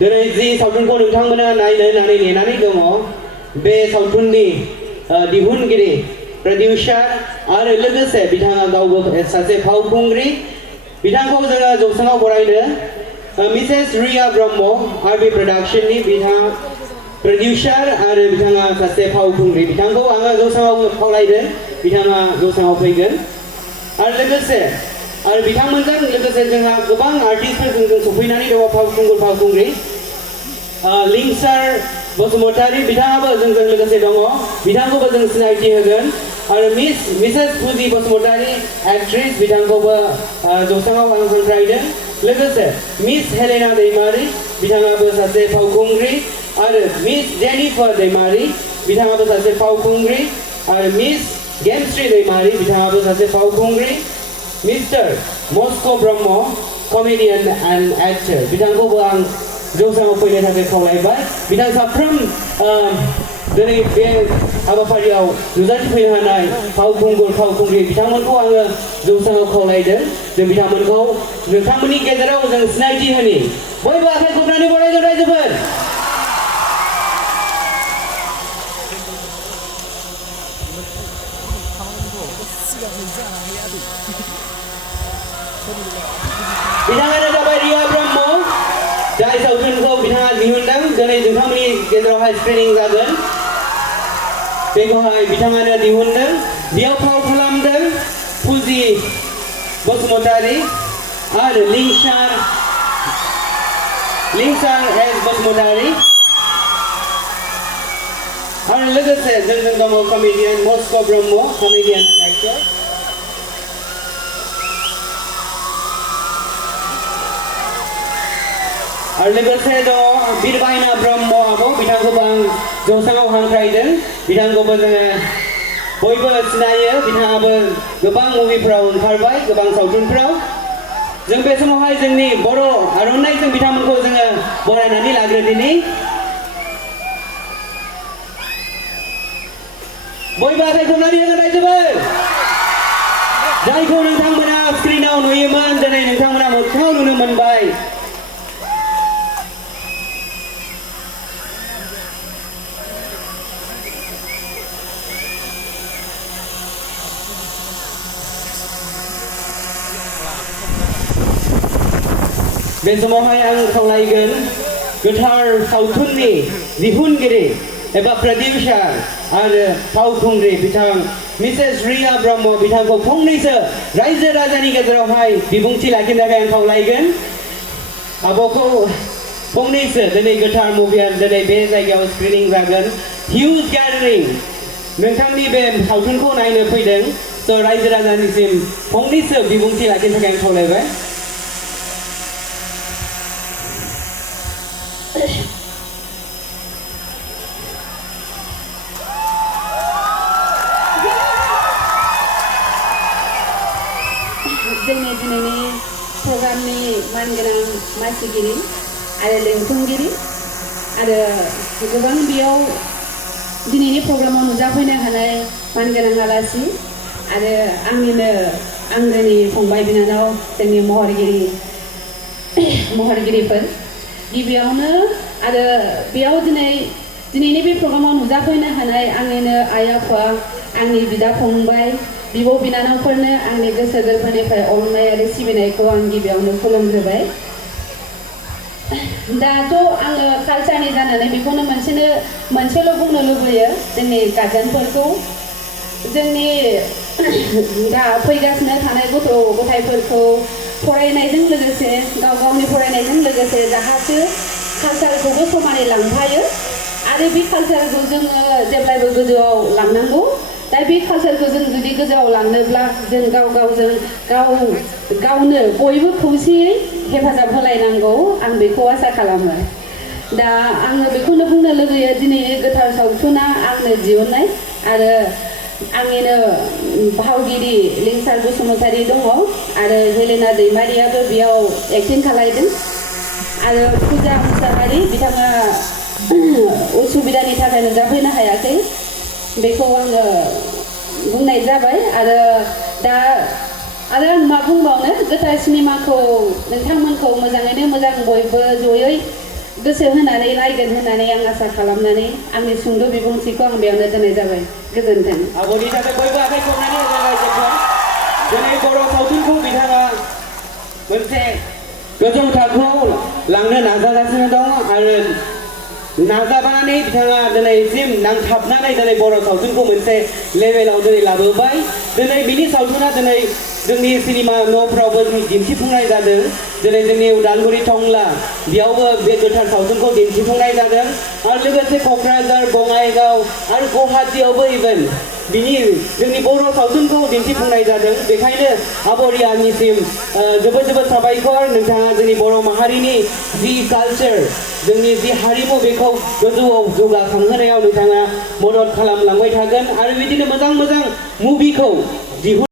दिनै जि सावथुनखौ नोंथांमोना नायनो होननानै नेनानै दङ बे सावथुननि दिहुनगिरि प्रडिउसार आरो लोगोसे बिथाङा गावबो सासे फावखुंग्रि बिथांखौ जोङो जौसाङाव बरायनो मिसेस रिया ब्रह्म आरबि प्रडाक्शननि बिथाङा प्रडिउसार आरो बिथाङा सासे फावखुंग्रि बिथांखौ आङो जौसाङाव खावलायदों बिथाङा जौसाङाव फैगोन आरो लोगोसे आरो बिथांमोनजों लोगोसे जोंहा गोबां आर्टिस्टफोर जों सफैनानै दङ फावखुंग्रि लिंसार बसुमतारी बिथाङाबो जोंजों लोगोसे दङ बिथांखौबो जों सिनायथि होगोन आरो मिसेस फुजि बसुमतारी एक्ट्रेस बिथांखौबो जौसाङाव आं हांख्रायदों लोगोसे मिस हेलेना दैमारी बिथाङाबो सासे फावखुंग्रि आरो मिस जेनिफार दैमारी बिथाङाबो सासे फावखुंग्रि आरो मिस गेमश्री दैमारी बिथाङाबो सासे फावखुंग्रि Mister Masko Brahma comedian and actor बिथांखौबो आं जौसाङाव फैनो थाखाय खावलायबाय बिथां साफ्रोम दिनै बे हाबाफारियाव नुजाथिफैनो हानाय फावखुंग्रि बिथांमोनखौ आङो जौसाङाव खावलायदों जों बिथांमोनखौ नोंथांमोननि गेजेराव जों सिनायथि होनि बयबो आखाइ खबनानै बरायगोन रायजोफोर बिथाङानो जाबाय रिया ब्रह्म जाय सावथुनखौ बिथाङा दिहुनदों दिनै नोंथांमोननि गेजेरावहाय स्क्रिनिं जागोन बेखौहाय बिथाङानो दिहुनदों बेयाव फाव खालामदों फुजि बसुमतारी आरो लिंसार एस बसुमतारी आरो लोगोसे जोंजों दङ comedian Moscow Brahma comedian actor आरो लोगोसे दङ बिरबायना ब्रह्म आब' बिथांखौबो आं जौसाङाव हांख्रायदों बिथांखौबो जोङो बयबो सिनायो बिथाङाबो गोबां मुभिफोराव ओंखारबाय गोबां सावथुनफोराव जों बे समावहाय जोंनि बर' आर'नाइजों बिथांमोनखौ जोङो बरायनानै लाग्रोदिनि बयबो आखाइ खबनानै होगोन रायजोफोर जायखौ नोंथांमोना स्क्रिनाव नुयोमोन दिनै नोंथांमोना मोगथाङाव नुनो मोनबाय बे समावहाय आं खावलायगोन गोथार सावथुननि दिहुनगिरि एबा प्रडिउसार आरो फावखुंग्रि बिथां मिसेस रिया ब्रह्म बिथांखौ फंनैसो रायजो राजानि गेजेरावहाय बिबुंथि लाखिनो थाखाय आं खावलायगोन आब'खौ फंनैसो दिनै गोथार मुभिया दिनै बे जायगायाव स्क्रिनिं जागोन हिउज ग्यादारिं नोंथांनि बे सावथुनखौ नायनो फैदों स' रायजो राजानिसिम फंनैसो बिबुंथि लाखिनो थाखाय आं खावलायबाय जोंनि दिनैनि प्रग्रामनि मानगोनां मासिगिरि आरो लेंथुमगिरि आरो गोबां बेयाव दिनैनि प्रग्रामाव नुजाफैनो हानाय मानगोनां आलासि आरो आंनिनो आंगोनि फंबाय बिनानाव जोंनि महरगिरिफोर गिबियावनो आरो बेयाव दिनैनि बे प्रग्रामाव नुजाफैनो हानाय आंनिनो आइ आफा आंनि बिदा फंबाय बिब' बिनानावफोरनो आंनि गोसो गोरबोनिफ्राय अननाय आरो सिबिनायखौ आं गिबियावनो खुलुमग्रोबाय दाथ' आङो कालचारनि जानानै बेखौनो मोनसेल' बुंनो लुबैयो जोंनि गार्जेनफोरखौ जोंनि दा फैगासिनो थानाय गथ' गथायफोरखौ फरायनायजों लोगोसे गावनि फरायनायजों लोगोसे जाहाथे कालचारखौबो समानै लांफायो आरो बे कालचारखौ जोङो जेब्लायबो गोजौआव लांनांगौ दा बे कालचारखौ जों जुदि गोजौआव लांनोब्ला जों गावनो बयबो खौसेयै हेफाजाब होलायनांगौ आं बेखौ आसा खालामो दा आङो बेखौनो बुंनो लुगैयो दिनैनि गोथार सावथुना आंनो दिहुननाय आरो आंनिनो भावगिरि लिंसार बसुमतारी दङ आरो हेलेना दैमारियाबो बेयाव एक्टिं खालायदों आरो फुजा मुसाहारि बिथाङा उसुबिदानि थाखाय नुजाफैनो हायाखै बेखौ आङो बुंनाय जाबाय आरो आं मा बुंबावनो गोथार सिनेमाखौ नोंथांमोनखौ मोजाङैनो मोजां बयबो जयै गोसो होनानै नायगोन होननानै आं आसा खालामनानै आंनि सुंद' बिबुंथिखौ आं बेयावनो दोननाय जाबाय गोजोन्थों आब'नि थाखाय बयबो आखाइ खबनानै होगोन रायजोफोर दिनै बर' सावथुनखौ बिथाङा मोनसे गोजौ थाखोआव लांनो नाजागासिनो दं आरो नाजाबानानै बिथाङा दिनैसिम नांथाबनानै दिनै बर' सावथुनखौ मोनसे लेभेलाव दिनै लाबोबाय दिनै बिनि सावथुना दिनै जोंनि सिनेमा न'फ्रावबो दिन्थिफुंनाय जादों दिनै जोंनि उदालगुरि टंला बेयावबो बे गोथार सावथुनखौ दिन्थिफुंनाय जादों आरो लोगोसे क'क्राझार बङाइगाव आरो गुवाहाटीयावबो इभेन बिनि जोंनि बर' सावथुनखौ दिन्थिफुंनाय जादों बेखायनो आब' रियानिसिम जोबोद जोबोद साबायखर नोंथाङा जोंनि बर' माहारिनि जि कालचार जोंनि जि हारिमु बेखौ गोजौआव जौगाखांहोनायाव नोंथाङा मदद खालामलांबाय थागोन आरो बिदिनो मोजां मोजां मुभिखौ दिहुन